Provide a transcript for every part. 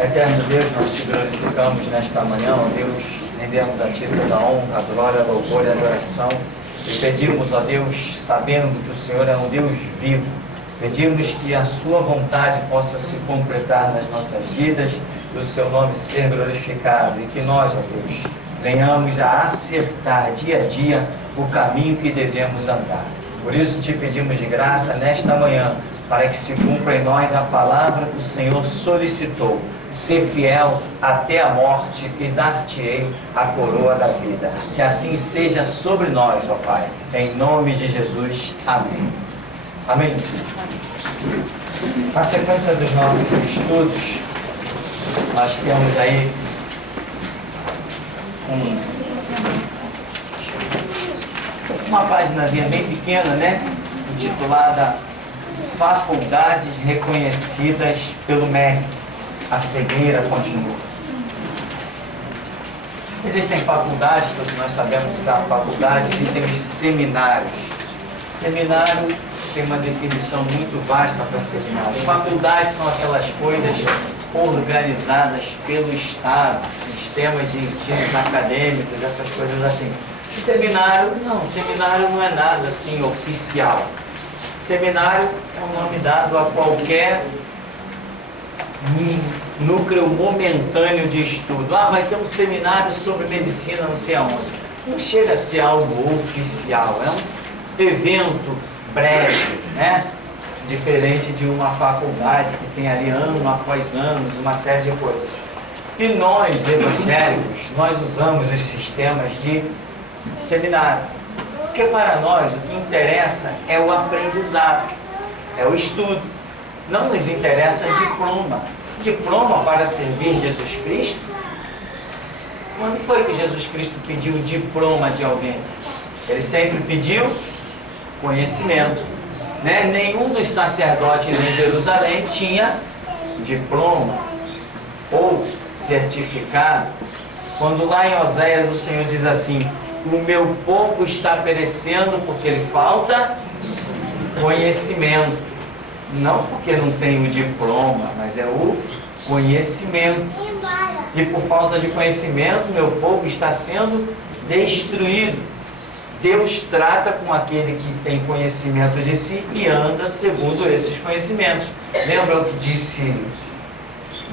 Eterno Deus, nós te glorificamos nesta manhã, ó Deus, rendemos a Ti toda a honra, a glória, a louvor e a adoração. E pedimos, ó Deus, sabendo que o Senhor é um Deus vivo, pedimos que a Sua vontade possa se completar nas nossas vidas e o Seu nome ser glorificado. E que nós, ó Deus, venhamos a acertar dia a dia o caminho que devemos andar. Por isso te pedimos de graça nesta manhã, para que se cumpra em nós a palavra que o Senhor solicitou: ser fiel até a morte e dar-te-ei a coroa da vida. Que assim seja sobre nós, ó Pai, em nome de Jesus. Amém. Amém. Na sequência dos nossos estudos, nós temos aí uma páginazinha bem pequena, né? Intitulada Faculdades Reconhecidas pelo MEC. A cegueira continua. Existem faculdades, todos nós sabemos da faculdade, existem os seminários. Seminário tem uma definição muito vasta para seminário. Faculdades são aquelas coisas organizadas pelo Estado, sistemas de ensinos acadêmicos, essas coisas assim. E seminário não é nada assim oficial. Seminário é um nome dado a qualquer núcleo momentâneo de estudo. Vai ter um seminário sobre medicina não sei aonde. Não chega a ser algo oficial, é um evento breve, né? Diferente de uma faculdade que tem ali ano após ano, uma série de coisas. E nós, evangélicos, nós usamos os sistemas de seminário. Porque para nós o que interessa é o aprendizado, é o estudo. Não nos interessa diploma. Diploma para servir Jesus Cristo? Quando foi que Jesus Cristo pediu diploma de alguém? Ele sempre pediu conhecimento, né? Nenhum dos sacerdotes em Jerusalém tinha diploma ou certificado. Quando lá em Oséias o Senhor diz assim: o meu povo está perecendo porque lhe falta conhecimento. Não porque não tem o diploma, mas é o conhecimento. E por falta de conhecimento, meu povo está sendo destruído. Deus trata com aquele que tem conhecimento de si e anda segundo esses conhecimentos. Lembra o que disse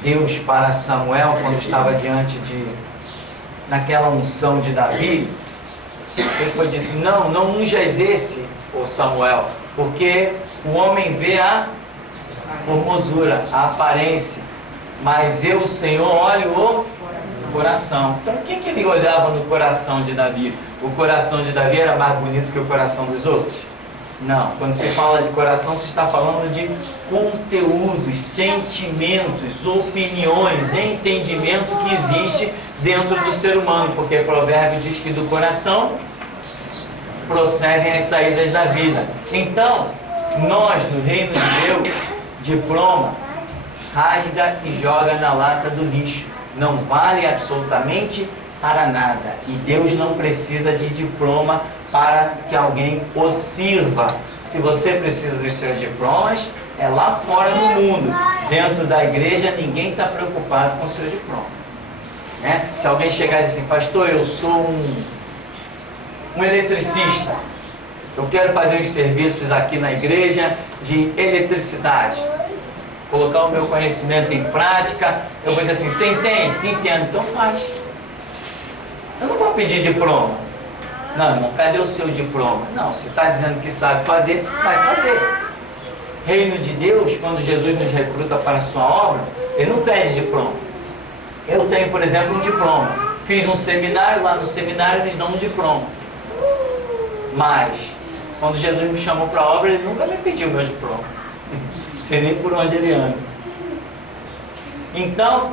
Deus para Samuel quando estava naquela unção de Davi? Ele foi dizer: não unjas esse, ô Samuel, porque o homem vê a formosura, a aparência, mas eu, o Senhor, olho o coração. Então o que ele olhava no coração de Davi? O coração de Davi era mais bonito que o coração dos outros? Não. Quando se fala de coração, se está falando de conteúdos, sentimentos, opiniões, entendimento que existe dentro do ser humano, porque o provérbio diz que do coração procedem as saídas da vida. Então, nós no reino de Deus, diploma, rasga e joga na lata do lixo. Não vale absolutamente para nada. E Deus não precisa de diploma para que alguém o sirva. Se você precisa dos seus diplomas, é lá fora no mundo. Dentro da igreja, ninguém está preocupado com o seu diploma, né? Se alguém chegar e dizer assim: pastor, eu sou um eletricista, eu quero fazer uns serviços aqui na igreja de eletricidade, colocar o meu conhecimento em prática. Eu vou dizer assim: você entende? Entendo, então faz. Eu não vou pedir diploma. Não, irmão, cadê o seu diploma? Não, se está dizendo que sabe fazer, vai fazer. Reino de Deus, quando Jesus nos recruta para a sua obra, Ele não pede diploma. Eu tenho, por exemplo, um diploma. Fiz um seminário, lá no seminário eles dão um diploma. Mas, quando Jesus me chamou para a obra, Ele nunca me pediu meu diploma. Sei nem por onde Ele anda. Então,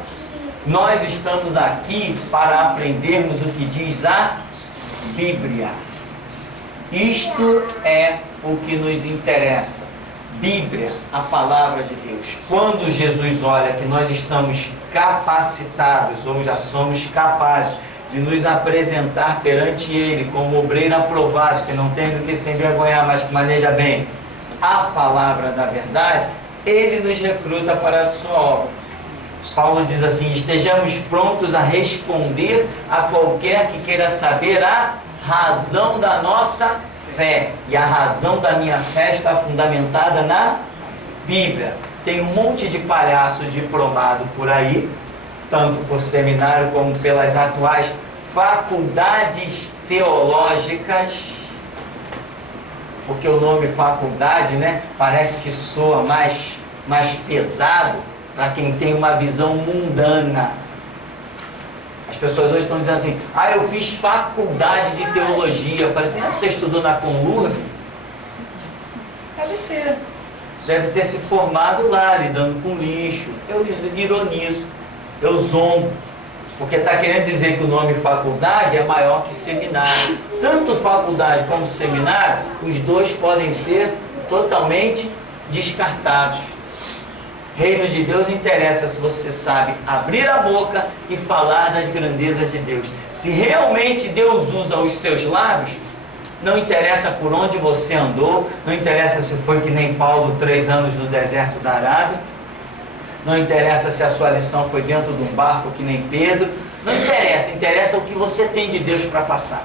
nós estamos aqui para aprendermos o que diz a Bíblia. Isto é o que nos interessa. Bíblia, a palavra de Deus. Quando Jesus olha que nós estamos capacitados ou já somos capazes de nos apresentar perante Ele como obreiro aprovado, que não tem do que se envergonhar, mas que maneja bem a palavra da verdade, Ele nos recruta para a sua obra. Paulo diz assim: estejamos prontos a responder a qualquer que queira saber a razão da nossa fé. E a razão da minha fé está fundamentada na Bíblia. Tem um monte de palhaço diplomado por aí, tanto por seminário como pelas atuais faculdades teológicas, porque o nome faculdade, né, parece que soa mais pesado para quem tem uma visão mundana. As pessoas hoje estão dizendo assim: eu fiz faculdade de teologia. Eu falei assim: você estudou na Conlurb? Deve ser. Deve ter se formado lá, lidando com lixo. Eu ironizo, eu zombo, porque está querendo dizer que o nome faculdade é maior que seminário. Tanto faculdade como seminário, os dois podem ser totalmente descartados. Reino de Deus interessa se você sabe abrir a boca e falar das grandezas de Deus. Se realmente Deus usa os seus lábios, não interessa por onde você andou, não interessa se foi que nem Paulo 3 anos no deserto da Arábia, não interessa se a sua lição foi dentro de um barco que nem Pedro, não interessa, interessa o que você tem de Deus para passar.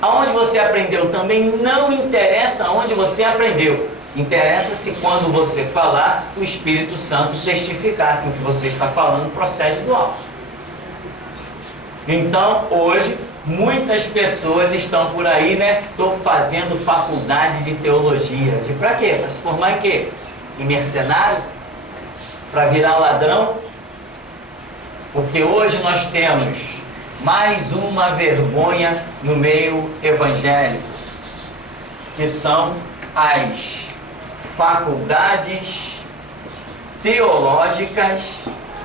Aonde você aprendeu também não interessa aonde você aprendeu. Interessa se quando você falar, o Espírito Santo testificar que o que você está falando procede do alto. Então, hoje, muitas pessoas estão por aí, né? Estou fazendo faculdade de teologia. Para quê? Para se formar em quê? Em mercenário? Para virar ladrão? Porque hoje nós temos mais uma vergonha no meio evangélico, que são as faculdades teológicas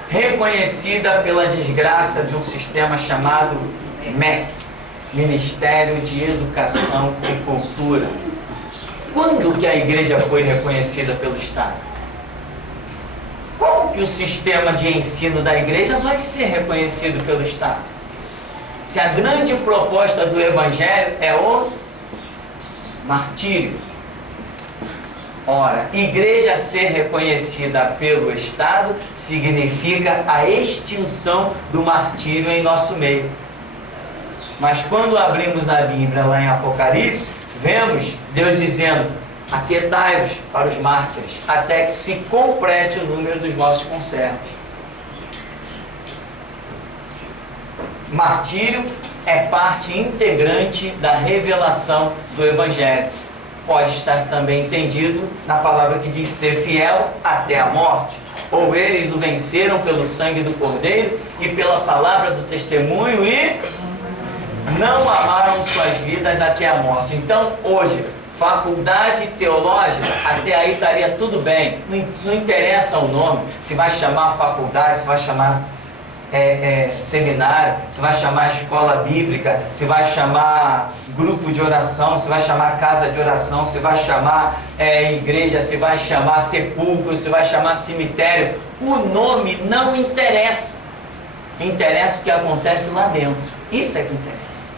reconhecida pela desgraça de um sistema chamado MEC, Ministério de Educação e Cultura. Quando que a igreja foi reconhecida pelo Estado? Como que o sistema de ensino da igreja vai ser reconhecido pelo Estado? Se a grande proposta do Evangelho é o martírio. Ora, igreja ser reconhecida pelo Estado significa a extinção do martírio em nosso meio. Mas quando abrimos a Bíblia lá em Apocalipse, vemos Deus dizendo: aquietai-vos para os mártires, até que se complete o número dos vossos conservos. Martírio é parte integrante da revelação do Evangelho. Pode estar também entendido na palavra que diz ser fiel até a morte. Ou eles o venceram pelo sangue do Cordeiro e pela palavra do testemunho e não amaram suas vidas até a morte. Então, hoje, faculdade teológica, até aí estaria tudo bem. Não interessa o nome, se vai chamar faculdade, se vai chamar seminário, se vai chamar escola bíblica, se vai chamar grupo de oração, se vai chamar casa de oração, se vai chamar igreja, se vai chamar sepulcro, se vai chamar cemitério. O nome não interessa. Interessa o que acontece lá dentro. Isso é que interessa.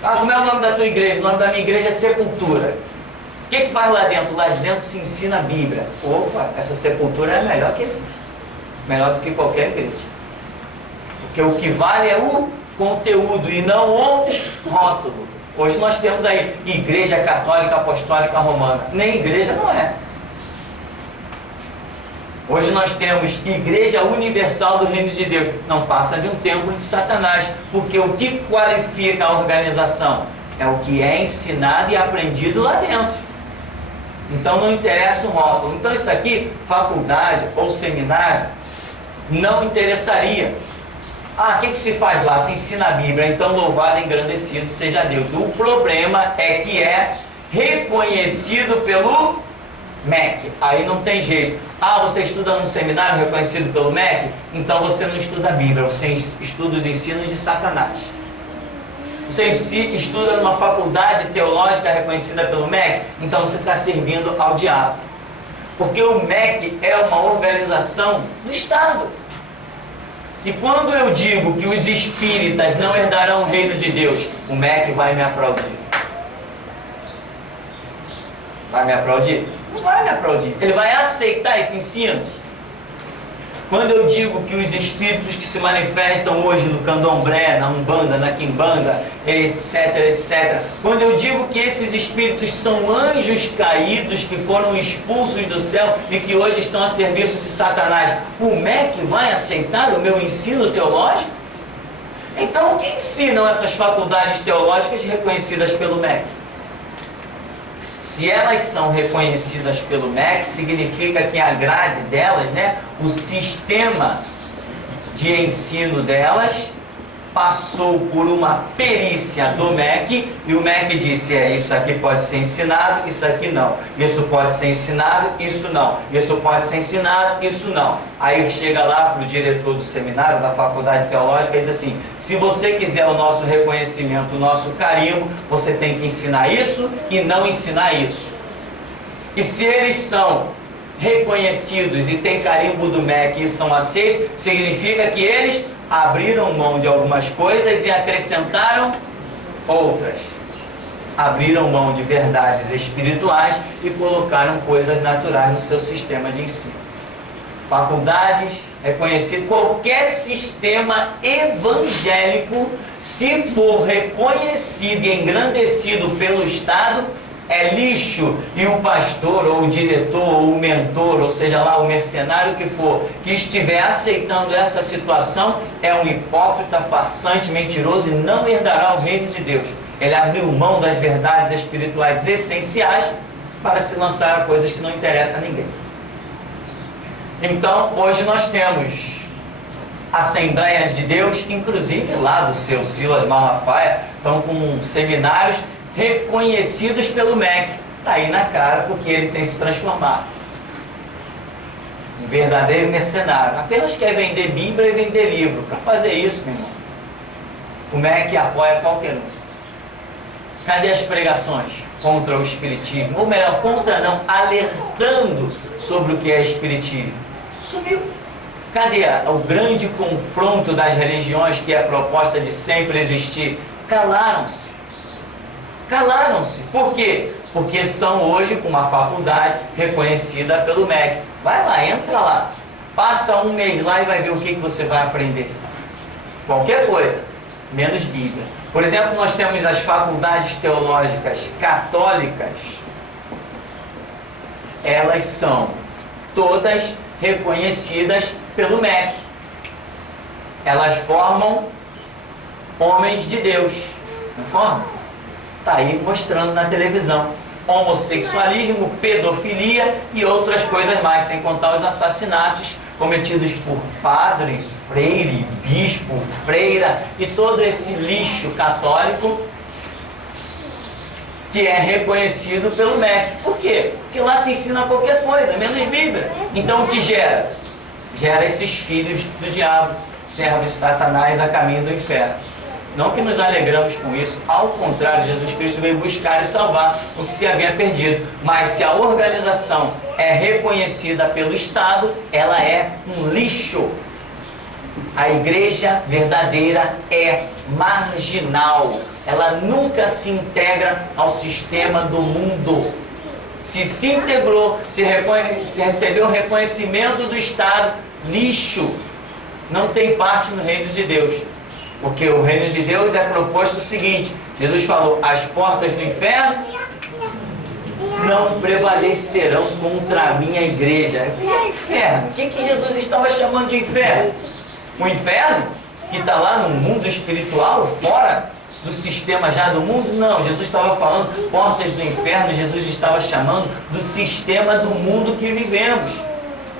Como é o nome da tua igreja? O nome da minha igreja é Sepultura. O que faz lá dentro? Lá dentro se ensina a Bíblia. Opa, essa sepultura é a melhor que existe. Melhor do que qualquer igreja. Porque o que vale é o conteúdo e não o rótulo. Hoje nós temos aí Igreja Católica Apostólica Romana. Nem igreja não é. Hoje nós temos Igreja Universal do Reino de Deus. Não passa de um templo de Satanás. Porque o que qualifica a organização é o que é ensinado e aprendido lá dentro. Então não interessa o rótulo. Então isso aqui, faculdade ou seminário, não interessaria. O que se faz lá? Se ensina a Bíblia. Então louvado e engrandecido seja Deus. O problema é que é reconhecido pelo MEC. Aí não tem jeito. Você estuda num seminário reconhecido pelo MEC? Então você não estuda a Bíblia, você estuda os ensinos de Satanás. Você estuda numa faculdade teológica reconhecida pelo MEC? Então você está servindo ao diabo. Porque o MEC é uma organização do Estado. E quando eu digo que os espíritas não herdarão o reino de Deus, o MEC vai me aplaudir. Vai me aplaudir? Não vai me aplaudir. Ele vai aceitar esse ensino? Quando eu digo que os espíritos que se manifestam hoje no candomblé, na umbanda, na quimbanda, etc, etc, quando eu digo que esses espíritos são anjos caídos que foram expulsos do céu e que hoje estão a serviço de Satanás, o MEC vai aceitar o meu ensino teológico? Então, o que ensinam essas faculdades teológicas reconhecidas pelo MEC? Se elas são reconhecidas pelo MEC, significa que a grade delas, o sistema de ensino delas, passou por uma perícia do MEC, e o MEC disse, isso aqui pode ser ensinado, isso aqui não. Isso pode ser ensinado, isso não. Isso pode ser ensinado, isso não. Aí chega lá para o diretor do seminário, da faculdade teológica, e diz assim, se você quiser o nosso reconhecimento, o nosso carimbo, você tem que ensinar isso e não ensinar isso. E se eles são reconhecidos e têm carimbo do MEC e são aceitos, significa que eles abriram mão de algumas coisas e acrescentaram outras. Abriram mão de verdades espirituais e colocaram coisas naturais no seu sistema de ensino. Faculdades reconhecidas, qualquer sistema evangélico, se for reconhecido e engrandecido pelo Estado, é lixo, e o pastor, ou o diretor, ou o mentor, ou seja lá, o mercenário que for, que estiver aceitando essa situação, é um hipócrita, farsante, mentiroso e não herdará o reino de Deus. Ele abriu mão das verdades espirituais essenciais para se lançar a coisas que não interessam a ninguém. Então, hoje nós temos Assembleias de Deus, inclusive lá do seu Silas Malafaia, estão com seminários reconhecidos pelo MEC. Está aí na cara porque ele tem se transformado um verdadeiro mercenário. Apenas quer vender Bíblia e vender livro. Para fazer isso, meu irmão, o MEC apoia qualquer um. Cadê as pregações contra o espiritismo? Ou melhor, contra não, alertando sobre o que é espiritismo? Sumiu. Cadê o grande confronto das religiões, que é a proposta de sempre existir? Calaram-se. Calaram-se. Por quê? Porque são hoje com uma faculdade reconhecida pelo MEC. Vai lá, entra lá. Passa um mês lá e vai ver o que você vai aprender. Qualquer coisa, menos Bíblia. Por exemplo, nós temos as faculdades teológicas católicas. Elas são todas reconhecidas pelo MEC. Elas formam homens de Deus. Não formam? Está aí mostrando na televisão. Homossexualismo, pedofilia e outras coisas mais, sem contar os assassinatos cometidos por padre, freire, bispo, freira e todo esse lixo católico que é reconhecido pelo MEC. Por quê? Porque lá se ensina qualquer coisa, menos Bíblia. Então o que gera? Gera esses filhos do diabo, servos de Satanás a caminho do inferno. Não que nos alegramos com isso, ao contrário, Jesus Cristo veio buscar e salvar o que se havia perdido. Mas se a organização é reconhecida pelo Estado, ela é um lixo. A igreja verdadeira é marginal. Ela nunca se integra ao sistema do mundo. Se integrou, se recebeu reconhecimento do Estado, lixo. Não tem parte no reino de Deus. Porque o reino de Deus é proposto o seguinte: Jesus falou, as portas do inferno não prevalecerão contra a minha igreja. O que é inferno? O que Jesus estava chamando de inferno? O inferno que está lá no mundo espiritual, fora do sistema já do mundo? Não, Jesus estava falando portas do inferno, Jesus estava chamando do sistema do mundo que vivemos.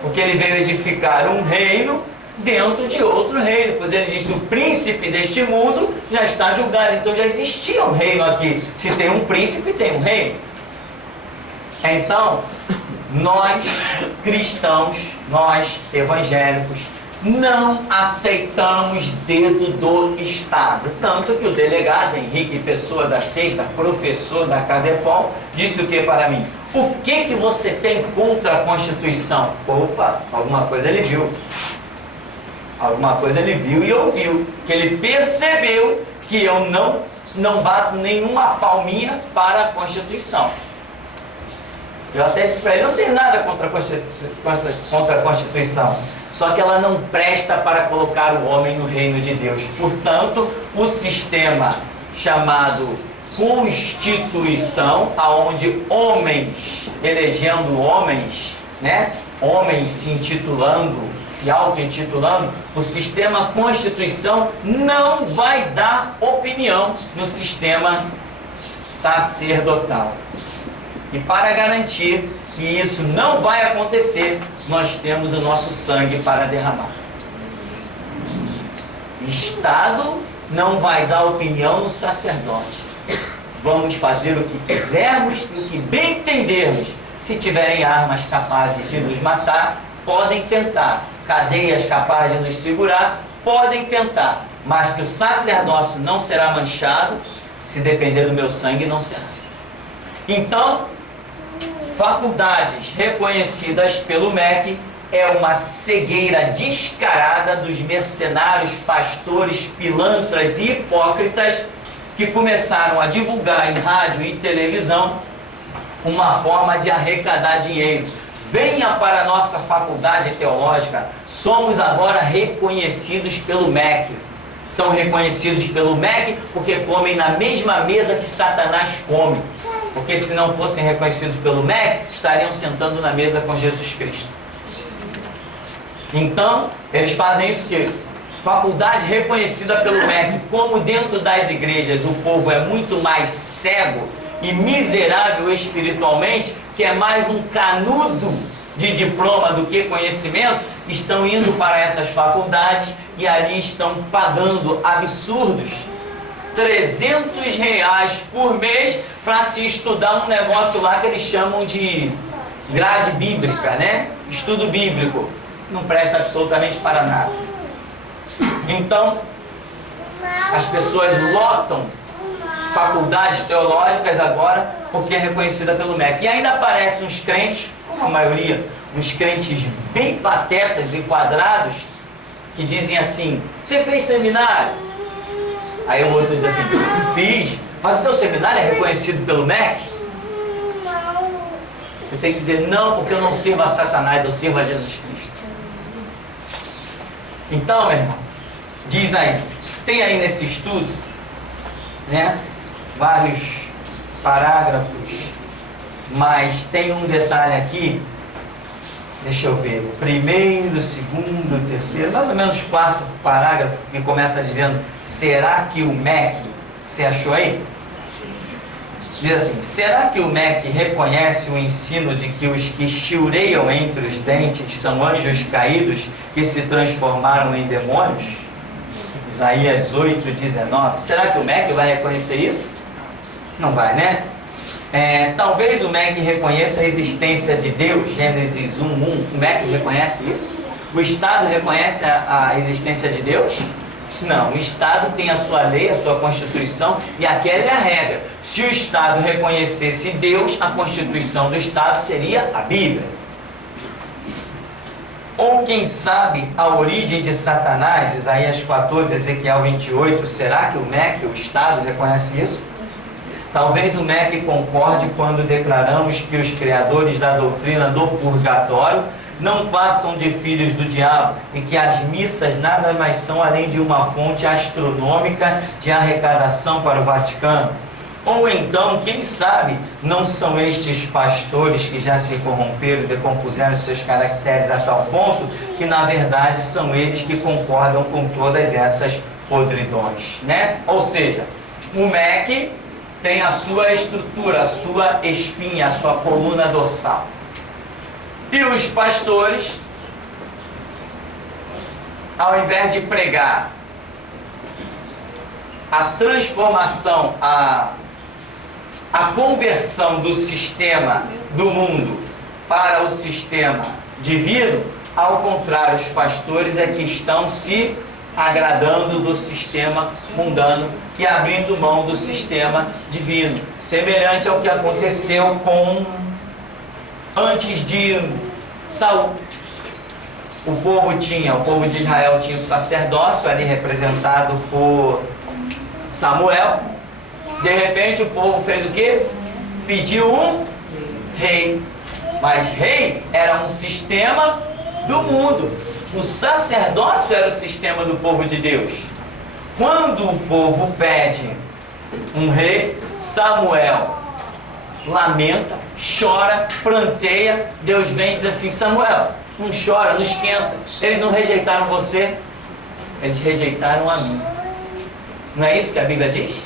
Porque ele veio edificar um reino dentro de outro reino, pois ele disse, o príncipe deste mundo já está julgado. Então já existia um reino aqui. Se tem um príncipe, tem um reino. Então, nós cristãos, nós evangélicos, não aceitamos dedo do Estado. Tanto que o delegado Henrique Pessoa da Sexta, professor da Cadepol, disse o que para mim? O que você tem contra a Constituição? Opa, alguma coisa ele viu. Alguma coisa ele viu e ouviu, que ele percebeu que eu não bato nenhuma palminha para a Constituição. Eu até disse para ele, não tem nada contra a Constituição, Só que ela não presta para colocar o homem no reino de Deus. Portanto, o sistema chamado Constituição, aonde homens, elegendo homens, né? Homens se intitulando, se auto-intitulando, o sistema Constituição não vai dar opinião no sistema sacerdotal. E para garantir que isso não vai acontecer, nós temos o nosso sangue para derramar. Estado não vai dar opinião no sacerdote. Vamos fazer o que quisermos e o que bem entendermos. Se tiverem armas capazes de nos matar, podem tentar. Cadeias capazes de nos segurar, podem tentar. Mas que o sacerdócio não será manchado, se depender do meu sangue, não será. Então, faculdades reconhecidas pelo MEC é uma cegueira descarada dos mercenários, pastores, pilantras e hipócritas que começaram a divulgar em rádio e televisão uma forma de arrecadar dinheiro. Venha para a nossa faculdade teológica, somos agora reconhecidos pelo MEC. São reconhecidos pelo MEC porque comem na mesma mesa que Satanás come. Porque se não fossem reconhecidos pelo MEC, estariam sentando na mesa com Jesus Cristo. Então, eles fazem isso que faculdade reconhecida pelo MEC, como dentro das igrejas o povo é muito mais cego e miserável espiritualmente, que é mais um canudo de diploma do que conhecimento, estão indo para essas faculdades e ali estão pagando absurdos, R$300 por mês para se estudar um negócio lá que eles chamam de grade bíblica, né? Estudo bíblico. Não presta absolutamente para nada. Então, as pessoas lotam faculdades teológicas agora porque é reconhecida pelo MEC. E ainda aparecem uns crentes, como a maioria, uns crentes bem patetas e quadrados, que dizem assim: você fez seminário? Aí o outro diz assim: fiz, mas o teu seminário é reconhecido pelo MEC? Você tem que dizer: não, porque eu não sirvo a Satanás, eu sirvo a Jesus Cristo. Então, meu irmão, diz aí, tem aí nesse estudo, né, vários parágrafos, mas tem um detalhe aqui, deixa eu ver, o primeiro, o segundo, o terceiro, mais ou menos quarto parágrafo, que começa dizendo: será que o MEC, você achou aí? Diz assim: será que o MEC reconhece o ensino de que os que chiureiam entre os dentes são anjos caídos que se transformaram em demônios? Isaías 8:19. Será que o MEC vai reconhecer isso? Não vai, né? Talvez o MEC reconheça a existência de Deus, Gênesis 1:1. O MEC reconhece isso? O Estado reconhece a existência de Deus? Não, o Estado tem a sua lei, a sua Constituição, e aquela é a regra. Se o Estado reconhecesse Deus, a Constituição do Estado seria a Bíblia. Ou quem sabe a origem de Satanás, Isaías 14, Ezequiel 28, será que o MEC, o Estado, reconhece isso? Talvez o MEC concorde quando declaramos que os criadores da doutrina do purgatório não passam de filhos do diabo e que as missas nada mais são além de uma fonte astronômica de arrecadação para o Vaticano. Ou então, quem sabe, não são estes pastores que já se corromperam e decompuseram seus caracteres a tal ponto que, na verdade, são eles que concordam com todas essas podridões, né? Ou seja, o MEC tem a sua estrutura, a sua espinha, a sua coluna dorsal. E os pastores, ao invés de pregar a transformação, a conversão do sistema do mundo para o sistema divino, ao contrário, os pastores é que estão se agradando do sistema mundano e abrindo mão do sistema divino, semelhante ao que aconteceu antes de Saul. O povo de Israel tinha o sacerdócio ali representado por Samuel. De repente o povo fez o quê? Pediu um rei. Mas rei era um sistema do mundo. O sacerdócio era o sistema do povo de Deus. Quando o povo pede um rei, Samuel lamenta, chora, pranteia. Deus vem e diz assim: Samuel, não chora, não esquenta. Eles não rejeitaram você, eles rejeitaram a mim. Não é isso que a Bíblia diz?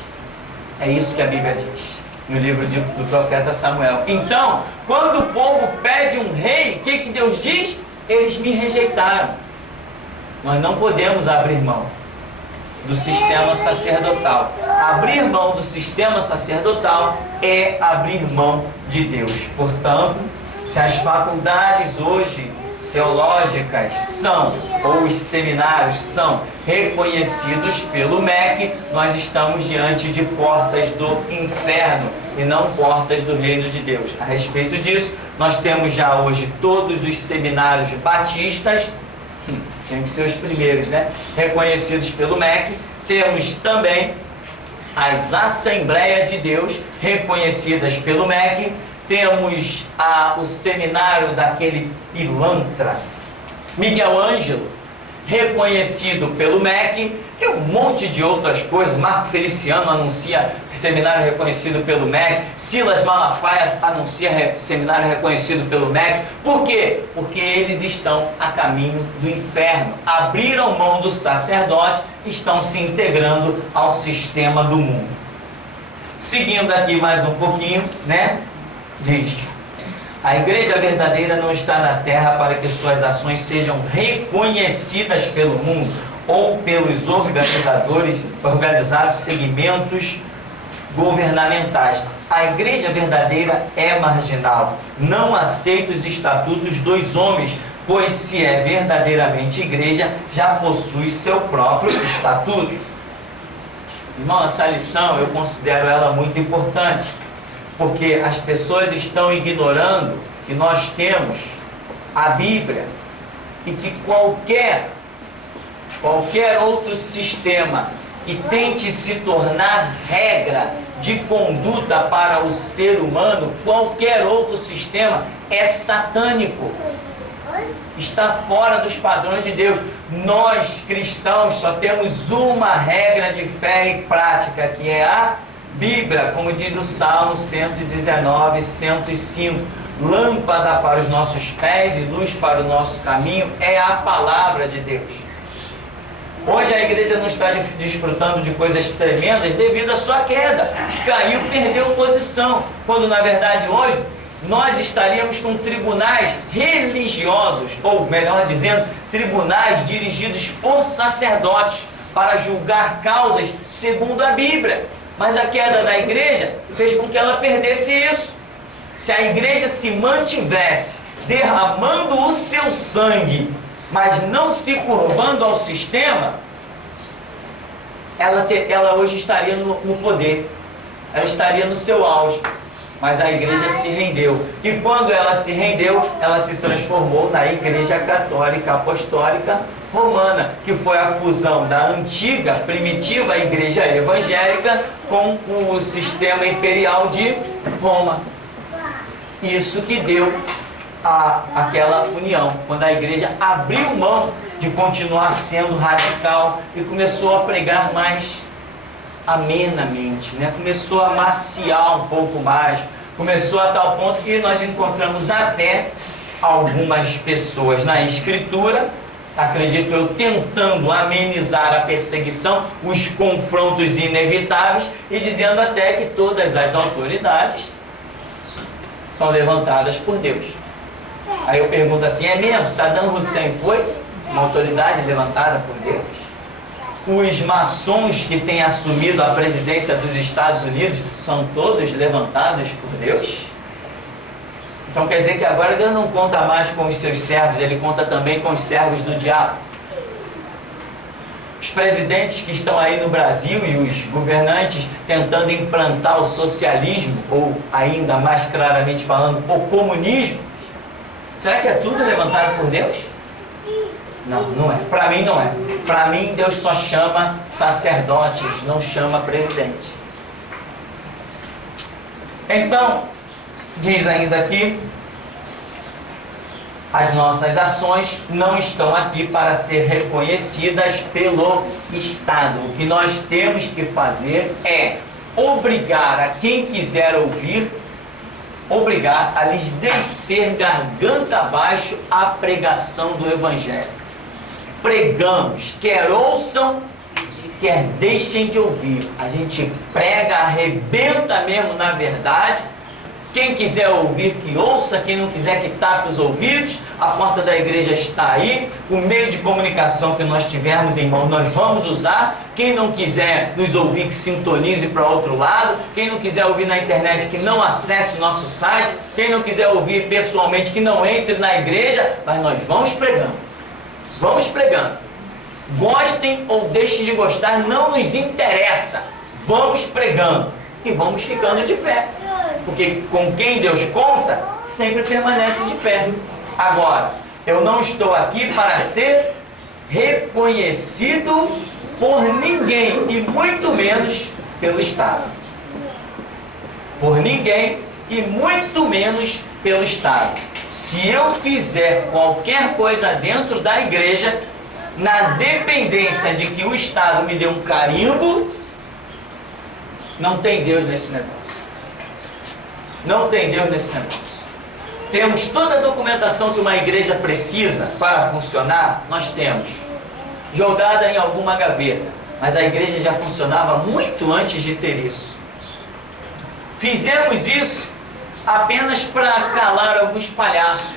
É isso que a Bíblia diz no livro do profeta Samuel. Então, quando o povo pede um rei, o que Deus diz? Eles me rejeitaram. Nós não podemos abrir mão do sistema sacerdotal. Abrir mão do sistema sacerdotal é abrir mão de Deus. Portanto, se as faculdades hoje teológicas são, ou os seminários são reconhecidos pelo MEC, nós estamos diante de portas do inferno e não portas do reino de Deus. A respeito disso, nós temos já hoje todos os seminários batistas, tinham que ser os primeiros, né? Reconhecidos pelo MEC. Temos também as Assembleias de Deus, reconhecidas pelo MEC. Temos o seminário daquele pilantra Miguel Ângelo, reconhecido pelo MEC, e um monte de outras coisas. Marco Feliciano anuncia seminário reconhecido pelo MEC, Silas Malafaia anuncia seminário reconhecido pelo MEC. Por quê? Porque eles estão a caminho do inferno, abriram mão do sacerdote, estão se integrando ao sistema do mundo. Seguindo aqui mais um pouquinho, né? Diz: a igreja verdadeira não está na terra para que suas ações sejam reconhecidas pelo mundo ou pelos organizados segmentos governamentais. A igreja verdadeira é marginal, não aceita os estatutos dos homens, pois se é verdadeiramente igreja, já possui seu próprio estatuto. Irmão, essa lição eu considero ela muito importante, porque as pessoas estão ignorando que nós temos a Bíblia e que qualquer outro sistema que tente se tornar regra de conduta para o ser humano, qualquer outro sistema é satânico, está fora dos padrões de Deus. Nós cristãos só temos uma regra de fé e prática, que é a Bíblia, como diz o Salmo 119, 105. Lâmpada para os nossos pés e luz para o nosso caminho é a palavra de Deus. Hoje a igreja não está desfrutando de coisas tremendas devido à sua queda. Caiu, perdeu posição. Quando na verdade hoje nós estaríamos com tribunais religiosos, ou melhor dizendo, tribunais dirigidos por sacerdotes para julgar causas segundo a Bíblia. Mas a queda da igreja fez com que ela perdesse isso. Se a igreja se mantivesse derramando o seu sangue, mas não se curvando ao sistema, ela hoje estaria no poder, ela estaria no seu auge. Mas a igreja se rendeu. E quando ela se rendeu, ela se transformou na Igreja Católica Apostólica Romana, que foi a fusão da antiga, primitiva igreja evangélica com o sistema imperial de Roma. Isso que deu aquela união, quando a igreja abriu mão de continuar sendo radical e começou a pregar mais amenamente, né? Começou a maciar um pouco mais, começou a tal ponto que nós encontramos até algumas pessoas na Escritura, acredito eu, tentando amenizar a perseguição, os confrontos inevitáveis, e dizendo até que todas as autoridades são levantadas por Deus. Aí eu pergunto assim, é mesmo? Saddam Hussein foi uma autoridade levantada por Deus? Os maçons que têm assumido a presidência dos Estados Unidos são todos levantados por Deus? Então quer dizer que agora Deus não conta mais com os seus servos, Ele conta também com os servos do diabo. Os presidentes que estão aí no Brasil e os governantes tentando implantar o socialismo, ou ainda mais claramente falando, o comunismo, será que é tudo levantado por Deus? Não, não é. Para mim não é. Para mim Deus só chama sacerdotes, não chama presidente. Então, diz ainda aqui, As nossas ações não estão aqui para ser reconhecidas pelo Estado. O que nós temos que fazer é obrigar a quem quiser ouvir, obrigar a lhes descer garganta abaixo a pregação do Evangelho. Pregamos, quer ouçam, quer deixem de ouvir. A gente prega, arrebenta mesmo na verdade. Quem quiser ouvir, que ouça. Quem não quiser, que tape os ouvidos. A porta da igreja está aí. O meio de comunicação que nós tivermos, irmão, nós vamos usar. Quem não quiser nos ouvir, que sintonize para outro lado. Quem não quiser ouvir na internet, que não acesse o nosso site. Quem não quiser ouvir pessoalmente, que não entre na igreja. Mas nós vamos pregando. Vamos pregando. Gostem ou deixem de gostar, não nos interessa. Vamos pregando. E vamos ficando de pé. Porque com quem Deus conta, sempre permanece de pé. Agora, eu não estou aqui para ser reconhecido por ninguém, e muito menos pelo Estado. Por ninguém, e muito menos pelo Estado. Se eu fizer qualquer coisa dentro da igreja, na dependência de que o Estado me dê um carimbo, não tem Deus nesse negócio. Não tem Deus nesse negócio. Temos toda a documentação que uma igreja precisa para funcionar, nós temos. Jogada em alguma gaveta. Mas a igreja já funcionava muito antes de ter isso. Fizemos isso apenas para calar alguns palhaços.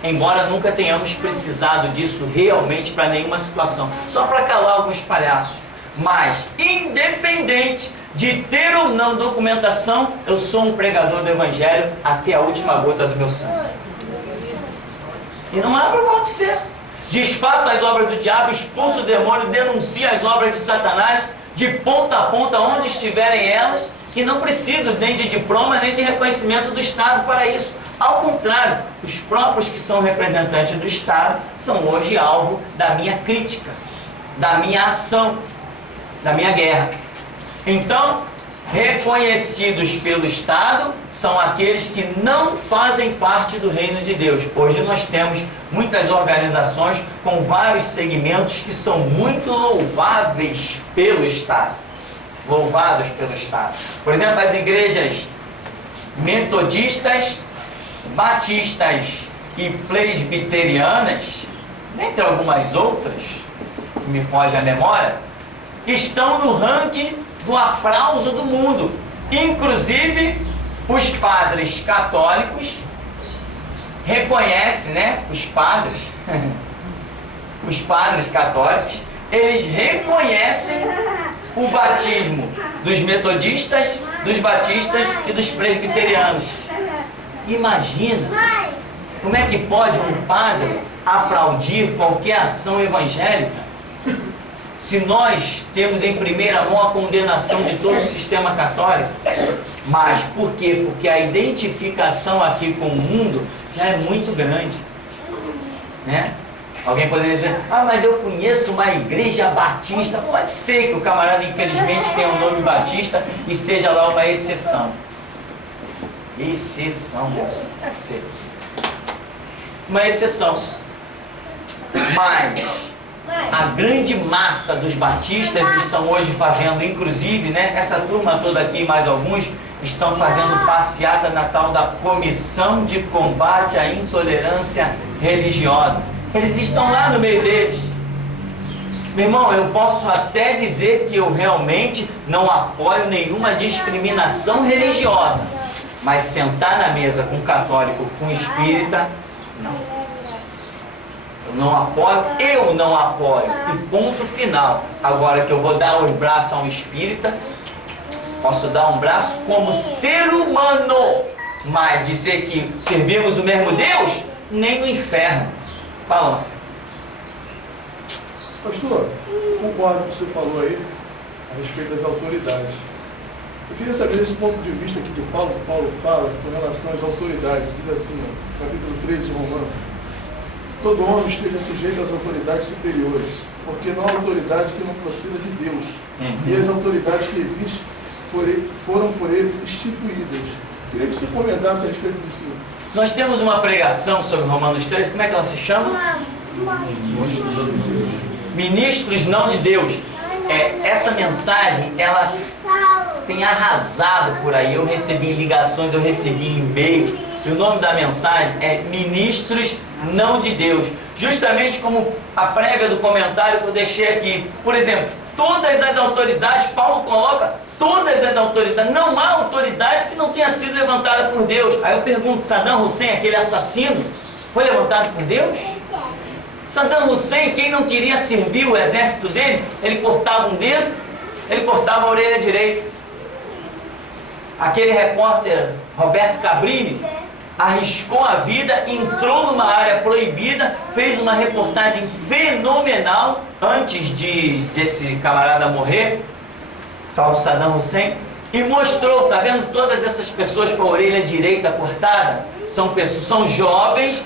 Embora nunca tenhamos precisado disso realmente para nenhuma situação. Só para calar alguns palhaços. Mas, independente de ter ou não documentação, eu sou um pregador do Evangelho até a última gota do meu sangue. E não há para acontecer. Desfaça as obras do diabo, expulsa o demônio, denuncia as obras de Satanás, de ponta a ponta, onde estiverem elas, que não precisam nem de diploma, nem de reconhecimento do Estado para isso. Ao contrário, os próprios que são representantes do Estado são hoje alvo da minha crítica, da minha ação, da minha guerra. Então, reconhecidos pelo Estado são aqueles que não fazem parte do reino de Deus. Hoje nós temos muitas organizações com vários segmentos que são muito louváveis pelo Estado. Louvados pelo Estado. Por exemplo, as igrejas metodistas, batistas e presbiterianas, dentre algumas outras, que me foge a memória, estão no ranking do aplauso do mundo. Inclusive, os padres católicos reconhecem, os padres católicos, eles reconhecem o batismo dos metodistas, dos batistas e dos presbiterianos. Imagina como é que pode um padre aplaudir qualquer ação evangélica, se nós temos em primeira mão a condenação de todo o sistema católico. Mas por quê? Porque a identificação aqui com o mundo já é muito grande, Alguém poderia dizer, mas eu conheço uma igreja batista. Pode ser que o camarada infelizmente tenha um nome batista e seja lá uma exceção. Exceção, assim, deve ser uma exceção. Mas a grande massa dos batistas estão hoje fazendo, inclusive, essa turma toda aqui, mais alguns, estão fazendo passeata na tal da Comissão de Combate à Intolerância Religiosa. Eles estão lá no meio deles. Meu irmão, eu posso até dizer que eu realmente não apoio nenhuma discriminação religiosa, mas sentar na mesa com católico, com espírita, não. Eu não apoio, e ponto final. Agora que eu vou dar os braços a um espírita, posso dar um braço como ser humano, mas dizer que servimos o mesmo Deus, nem no inferno. Fala, Marcelo. Pastor, concordo com o que você falou aí a respeito das autoridades. Eu queria saber desse ponto de vista aqui de Paulo, que Paulo fala com relação às autoridades. Diz assim, capítulo 13 de Romanos: todo homem esteja sujeito às autoridades superiores, porque não há autoridade que não proceda de Deus. E as autoridades que existem foram por ele instituídas. Queria que você comentasse a respeito disso. Nós temos uma pregação sobre Romanos 13, como é que ela se chama? Ministros não de Deus. Essa mensagem, ela tem arrasado por aí. Eu recebi ligações, eu recebi e-mail. E o nome da mensagem é Ministros não de Deus. Justamente como a prega do comentário que eu deixei aqui. Por exemplo, todas as autoridades, Paulo coloca todas as autoridades. Não há autoridade que não tenha sido levantada por Deus. Aí eu pergunto, Saddam Hussein, aquele assassino, foi levantado por Deus? Saddam Hussein, quem não queria servir o exército dele, ele cortava um dedo, ele cortava a orelha direita. Aquele repórter Roberto Cabrini arriscou a vida, entrou numa área proibida, fez uma reportagem fenomenal antes desse camarada morrer, tal Saddam Hussein, e mostrou, tá vendo todas essas pessoas com a orelha direita cortada? São jovens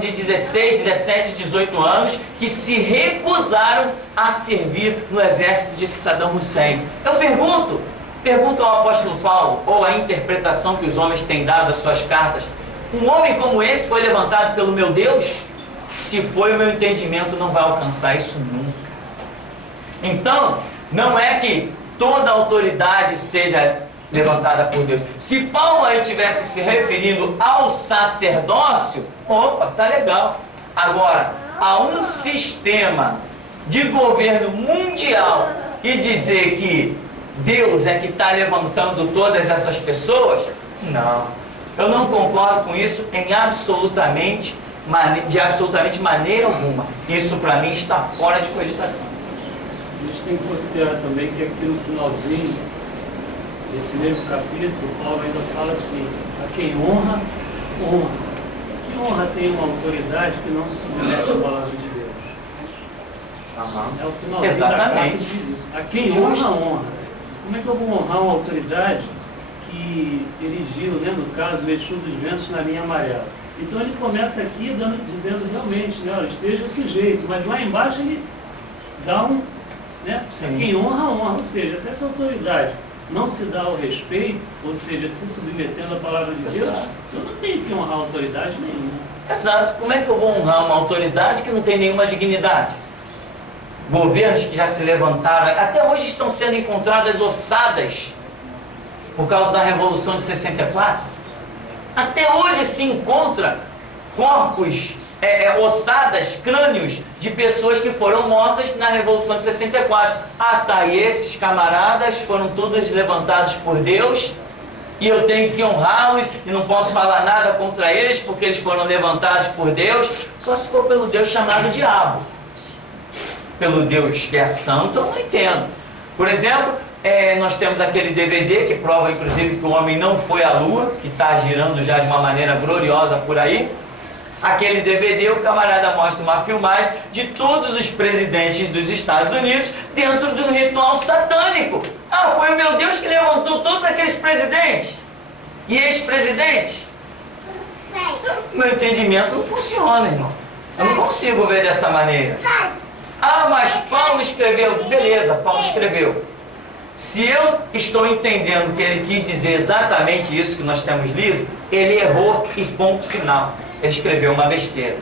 de 16, 17, 18 anos que se recusaram a servir no exército de Saddam Hussein. Eu pergunto ao apóstolo Paulo, ou a interpretação que os homens têm dado às suas cartas, um homem como esse foi levantado pelo meu Deus? Se foi, o meu entendimento não vai alcançar isso nunca. Então, não é que toda autoridade seja levantada por Deus. Se Paulo aí estivesse se referindo ao sacerdócio, opa, tá legal. Agora, a um sistema de governo mundial e dizer que Deus é que está levantando todas essas pessoas, não. Eu não concordo com isso de absolutamente maneira alguma. Isso para mim está fora de cogitação. A gente tem que considerar também que aqui no finalzinho desse mesmo capítulo, Paulo ainda fala assim: a quem honra, honra. Que honra tem uma autoridade que não se submete à palavra de Deus? É o finalzinho. Exatamente. Da carta diz isso. A quem honra, honra. Como é que eu vou honrar uma autoridade que erigiu, né, no caso, o Exu dos Ventos na linha amarela? Então ele começa aqui dizendo realmente, né, olha, esteja sujeito, mas lá embaixo ele dá um, né, a quem honra, honra. Ou seja, se essa autoridade não se dá ao respeito, ou seja, se submetendo à palavra de Deus, eu não tenho que honrar autoridade nenhuma. Exato. Como é que eu vou honrar uma autoridade que não tem nenhuma dignidade? Governos que já se levantaram, até hoje estão sendo encontradas ossadas por causa da Revolução de 64. Até hoje se encontra corpos, ossadas, crânios de pessoas que foram mortas na Revolução de 64. Ah, tá, e esses camaradas foram todos levantados por Deus e eu tenho que honrá-los e não posso falar nada contra eles porque eles foram levantados por Deus, só se for pelo Deus chamado diabo. Pelo Deus que é santo, eu não entendo. Por exemplo, nós temos aquele DVD que prova inclusive que o homem não foi à lua, que está girando já de uma maneira gloriosa por aí. Aquele DVD, o camarada mostra uma filmagem de todos os presidentes dos Estados Unidos dentro de um ritual satânico. Ah, foi o meu Deus que levantou todos aqueles presidentes e ex-presidentes. Meu entendimento não funciona, irmão. Eu não consigo ver dessa maneira. Ah, mas Paulo escreveu. Beleza, Paulo escreveu. Se eu estou entendendo que ele quis dizer exatamente isso que nós temos lido, ele errou e ponto final. Ele escreveu uma besteira.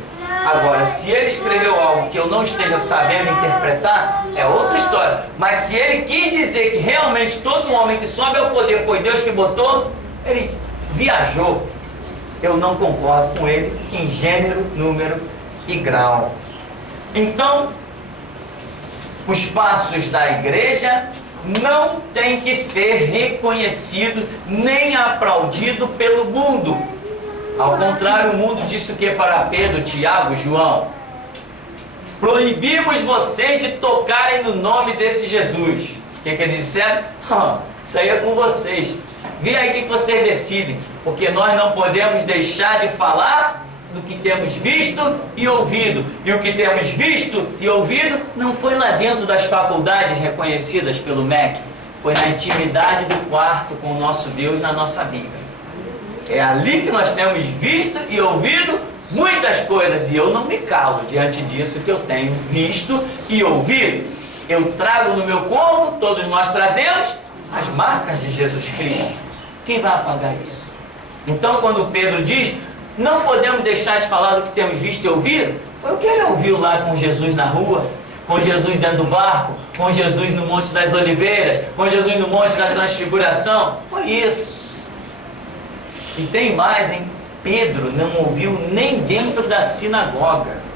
Agora, se ele escreveu algo que eu não esteja sabendo interpretar, é outra história. Mas se ele quis dizer que realmente todo homem que sobe ao poder foi Deus que botou, ele viajou. Eu não concordo com ele em gênero, número e grau. Então, os passos da igreja não têm que ser reconhecidos nem aplaudidos pelo mundo. Ao contrário, o mundo disse o que para Pedro, Tiago, João? Proibimos vocês de tocarem no nome desse Jesus. O que eles disseram? Isso aí é com vocês. Vê aí o que vocês decidem. Porque nós não podemos deixar de falar do que temos visto e ouvido. E o que temos visto e ouvido não foi lá dentro das faculdades reconhecidas pelo MEC. Foi na intimidade do quarto com o nosso Deus, na nossa Bíblia. É ali que nós temos visto e ouvido muitas coisas. E eu não me calo diante disso que eu tenho visto e ouvido. Eu trago no meu corpo, todos nós trazemos, as marcas de Jesus Cristo. Quem vai apagar isso? Então, quando Pedro diz, Não podemos deixar de falar do que temos visto e ouvido? Foi o que ele ouviu lá com Jesus na rua, com Jesus dentro do barco, com Jesus no Monte das Oliveiras, com Jesus no Monte da Transfiguração. Foi isso. E tem mais, hein? Pedro não ouviu nem dentro da sinagoga.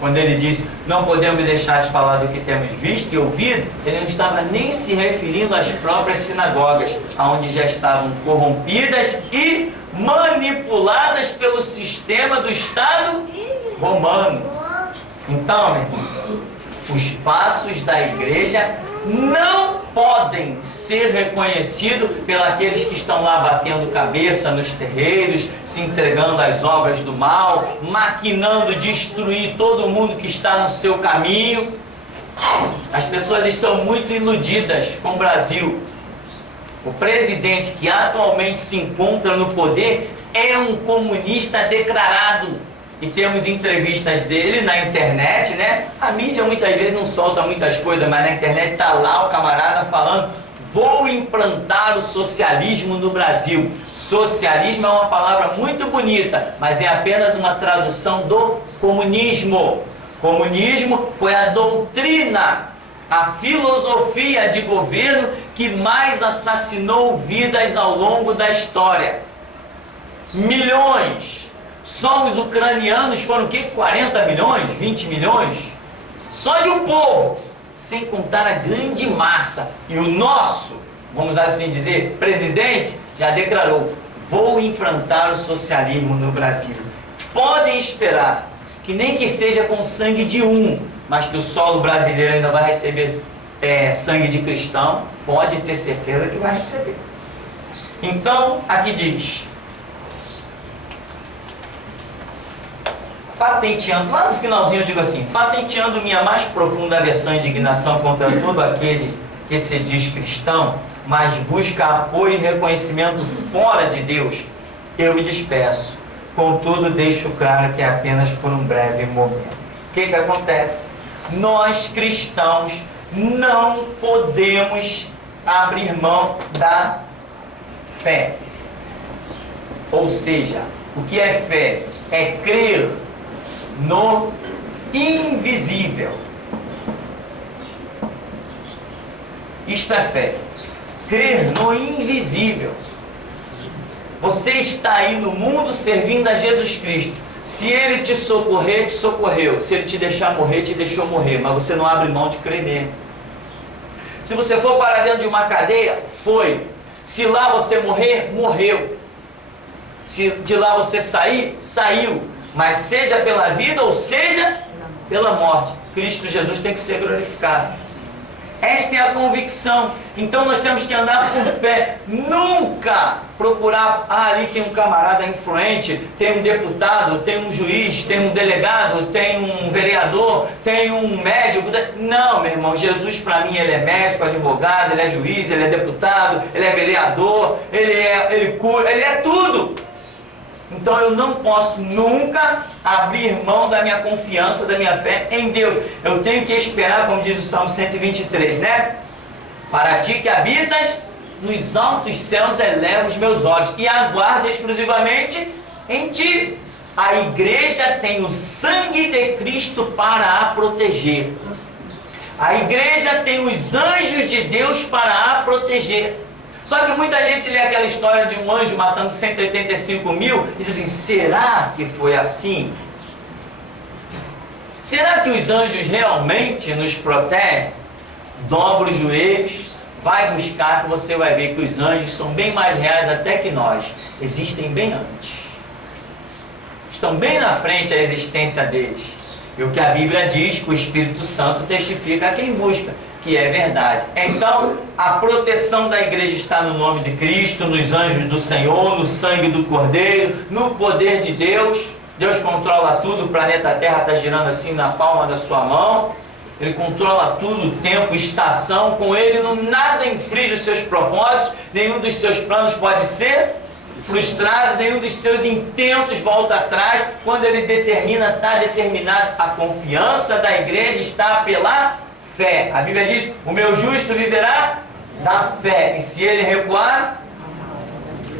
Quando ele disse, não podemos deixar de falar do que temos visto e ouvido, ele não estava nem se referindo às próprias sinagogas, onde já estavam corrompidas e manipuladas pelo sistema do Estado romano. Então, meu irmão, os passos da igreja não podem ser reconhecidos pelos que estão lá batendo cabeça nos terreiros, se entregando às obras do mal, maquinando destruir todo mundo que está no seu caminho. As pessoas estão muito iludidas com o Brasil. O presidente que atualmente se encontra no poder é um comunista declarado. E temos entrevistas dele na internet, né? A mídia muitas vezes não solta muitas coisas, mas na internet está lá o camarada falando: vou implantar o socialismo no Brasil. Socialismo é uma palavra muito bonita, mas é apenas uma tradução do comunismo. Comunismo foi a doutrina, a filosofia de governo que mais assassinou vidas ao longo da história. Milhões. Só os ucranianos foram o quê? 40 milhões? 20 milhões? Só de um povo, sem contar a grande massa. E o nosso, vamos assim dizer, presidente já declarou: vou implantar o socialismo no Brasil. Podem esperar que nem que seja com sangue de mas que o solo brasileiro ainda vai receber sangue de cristão. Pode ter certeza que vai receber. Então, aqui diz, patenteando, lá no finalzinho eu digo assim: patenteando minha mais profunda aversão e indignação contra todo aquele que se diz cristão, mas busca apoio e reconhecimento fora de Deus, eu me despeço. Contudo, deixo claro que é apenas por um breve momento. O que acontece? Nós cristãos não podemos abrir mão da fé. Ou seja, o que é fé? É crer no invisível. Isto é fé. Crer no invisível. Você está aí no mundo servindo a Jesus Cristo. Se Ele te socorrer, te socorreu. Se Ele te deixar morrer, te deixou morrer. Mas você não abre mão de crer nele. Se você for para dentro de uma cadeia, foi. Se lá você morrer, morreu. Se de lá você sair, saiu. Mas seja pela vida ou seja pela morte, Cristo Jesus tem que ser glorificado. Esta é a convicção. Então nós temos que andar por fé. Nunca procurar, ali tem um camarada influente, tem um deputado, tem um juiz, tem um delegado, tem um vereador, tem um médico. Não, meu irmão, Jesus para mim, ele é médico, advogado, ele é juiz, ele é deputado, ele é vereador, ele cura, ele é tudo. Então eu não posso nunca abrir mão da minha confiança, da minha fé em Deus. Eu tenho que esperar, como diz o Salmo 123, né? Para ti que habitas nos altos céus, eleva os meus olhos e aguardo exclusivamente em ti. A igreja tem o sangue de Cristo para a proteger. A igreja tem os anjos de Deus para a proteger. Só que muita gente lê aquela história de um anjo matando 185 mil e diz assim: será que foi assim? Será que os anjos realmente nos protegem? Dobra os joelhos, vai buscar, que você vai ver que os anjos são bem mais reais até que nós. Existem bem antes. Estão bem na frente a existência deles. E o que a Bíblia diz, que o Espírito Santo testifica a quem busca, que é verdade. Então, a proteção da igreja está no nome de Cristo, nos anjos do Senhor, no sangue do Cordeiro, no poder de Deus. Deus controla tudo, o planeta Terra está girando assim na palma da sua mão. Ele controla tudo, tempo, estação. Com Ele nada infringe os seus propósitos, nenhum dos seus planos pode ser frustrado, nenhum dos seus intentos volta atrás. Quando Ele determina, está determinado. A confiança da igreja está pela fé. A Bíblia diz: o meu justo viverá da fé, e se ele recuar,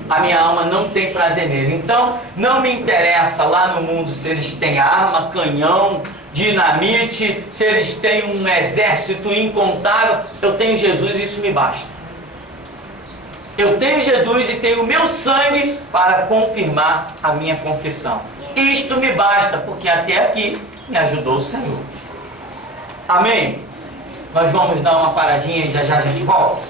a minha alma não tem prazer nele. Então, não me interessa lá no mundo se eles têm arma, canhão, dinamite, se eles têm um exército incontável. Eu tenho Jesus e isso me basta. Eu tenho Jesus e tenho o meu sangue para confirmar a minha confissão. Isto me basta, porque até aqui me ajudou o Senhor. Amém? Nós vamos dar uma paradinha e já já a gente volta.